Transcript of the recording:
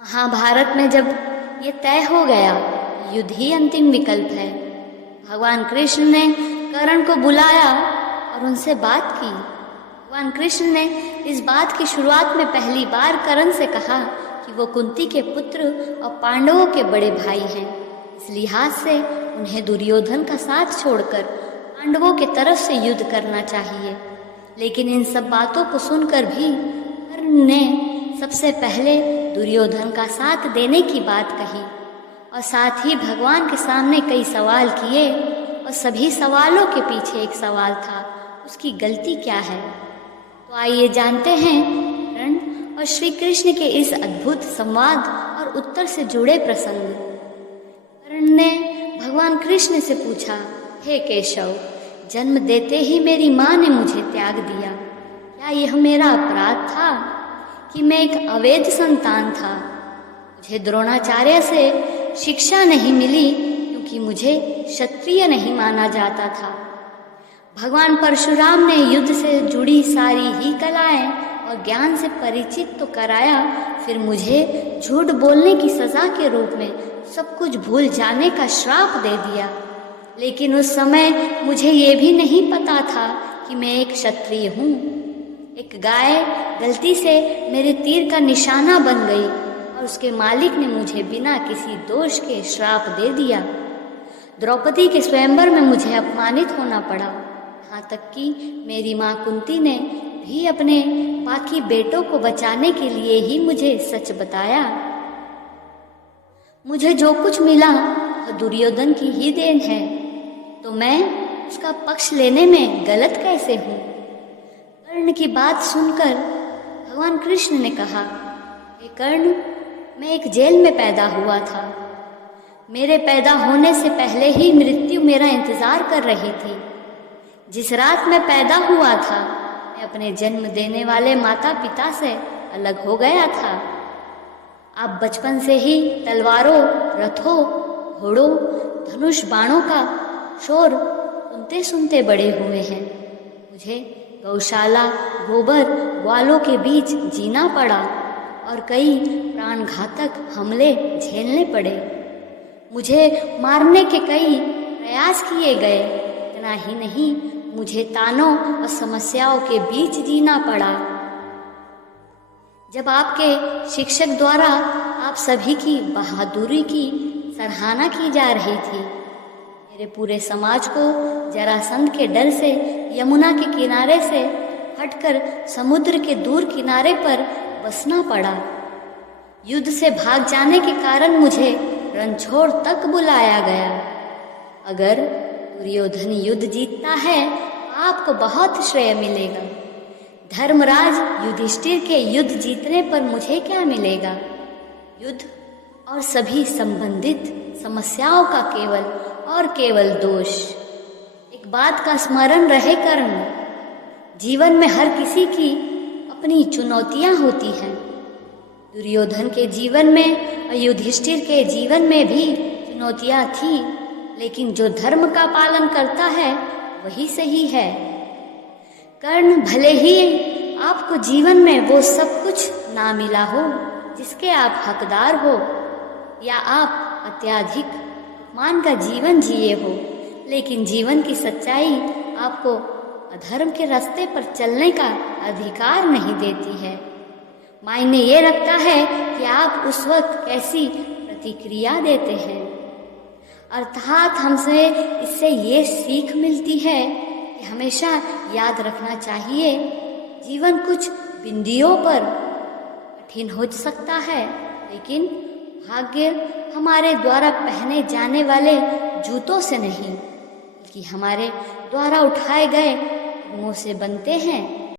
महाभारत में जब ये तय हो गया युद्ध ही अंतिम विकल्प है, भगवान कृष्ण ने कर्ण को बुलाया और उनसे बात की। भगवान कृष्ण ने इस बात की शुरुआत में पहली बार कर्ण से कहा कि वो कुंती के पुत्र और पांडवों के बड़े भाई हैं, इस लिहाज से उन्हें दुर्योधन का साथ छोड़कर पांडवों के तरफ से युद्ध करना चाहिए। लेकिन इन सब बातों को सुनकर भी कर्ण ने सबसे पहले दुर्योधन का साथ देने की बात कही और साथ ही भगवान के सामने कई सवाल किए और सभी सवालों के पीछे एक सवाल था, उसकी गलती क्या है। तो आइए जानते हैं कर्ण और श्री कृष्ण के इस अद्भुत संवाद और उत्तर से जुड़े प्रसंग। कर्ण ने भगवान कृष्ण से पूछा, हे केशव, जन्म देते ही मेरी माँ ने मुझे त्याग दिया, क्या यह मेरा अपराध था कि मैं एक अवैध संतान था? मुझे द्रोणाचार्य से शिक्षा नहीं मिली क्योंकि मुझे क्षत्रिय नहीं माना जाता था। भगवान परशुराम ने युद्ध से जुड़ी सारी ही कलाएं और ज्ञान से परिचित तो कराया, फिर मुझे झूठ बोलने की सजा के रूप में सब कुछ भूल जाने का श्राप दे दिया। लेकिन उस समय मुझे ये भी नहीं पता था कि मैं एक क्षत्रिय हूँ। एक गाय गलती से मेरे तीर का निशाना बन गई और उसके मालिक ने मुझे बिना किसी दोष के श्राप दे दिया। द्रौपदी के स्वयंवर में मुझे अपमानित होना पड़ा, यहाँ तक कि मेरी माँ कुंती ने भी अपने बाकी बेटों को बचाने के लिए ही मुझे सच बताया। मुझे जो कुछ मिला वह दुर्योधन की ही देन है, तो मैं उसका पक्ष लेने में गलत कैसे हूँ? कर्ण की बात सुनकर भगवान कृष्ण ने कहा, हे कर्ण, मैं एक जेल में पैदा हुआ था। मेरे पैदा होने से पहले ही मृत्यु मेरा इंतजार कर रही थी। जिस रात मैं पैदा हुआ था मैं अपने जन्म देने वाले माता पिता से अलग हो गया था। आप बचपन से ही तलवारों, रथों, घोड़ों, धनुष बाणों का शोर सुनते सुनते बड़े हुए हैं। मुझे गौशाला, गोबर, ग्वालों के बीच जीना पड़ा और कई प्राणघातक हमले झेलने पड़े। मुझे मारने के कई प्रयास किए गए, इतना ही नहीं मुझे तानों और समस्याओं के बीच जीना पड़ा। जब आपके शिक्षक द्वारा आप सभी की बहादुरी की सराहना की जा रही थी, मेरे पूरे समाज को जरासंध के डर से यमुना के किनारे से हटकर समुद्र के दूर किनारे पर बसना पड़ा। युद्ध से भाग जाने के कारण मुझे रणछोड़ तक बुलाया गया। अगर दुर्योधन युद्ध जीतता है तो आपको बहुत श्रेय मिलेगा। धर्मराज युधिष्ठिर के युद्ध जीतने पर मुझे क्या मिलेगा? युद्ध और सभी संबंधित समस्याओं का केवल और केवल दोष। एक बात का स्मरण रहे कर्ण, जीवन में हर किसी की अपनी चुनौतियां होती हैं। दुर्योधन के जीवन में और युधिष्ठिर के जीवन में भी चुनौतियां थी, लेकिन जो धर्म का पालन करता है वही सही है। कर्ण, भले ही आपको जीवन में वो सब कुछ ना मिला हो जिसके आप हकदार हो, या आप अत्यधिक अपमान का जीवन जिए हो, लेकिन जीवन की सच्चाई आपको अधर्म के रास्ते पर चलने का अधिकार नहीं देती है। मायने ये रखता है कि आप उस वक्त कैसी प्रतिक्रिया देते हैं। अर्थात हमसे इससे ये सीख मिलती है कि हमेशा याद रखना चाहिए, जीवन कुछ बिंदियों पर कठिन हो सकता है, लेकिन भाग्य हमारे द्वारा पहने जाने वाले जूतों से नहीं, बल्कि हमारे द्वारा उठाए गए कदमों से बनते हैं।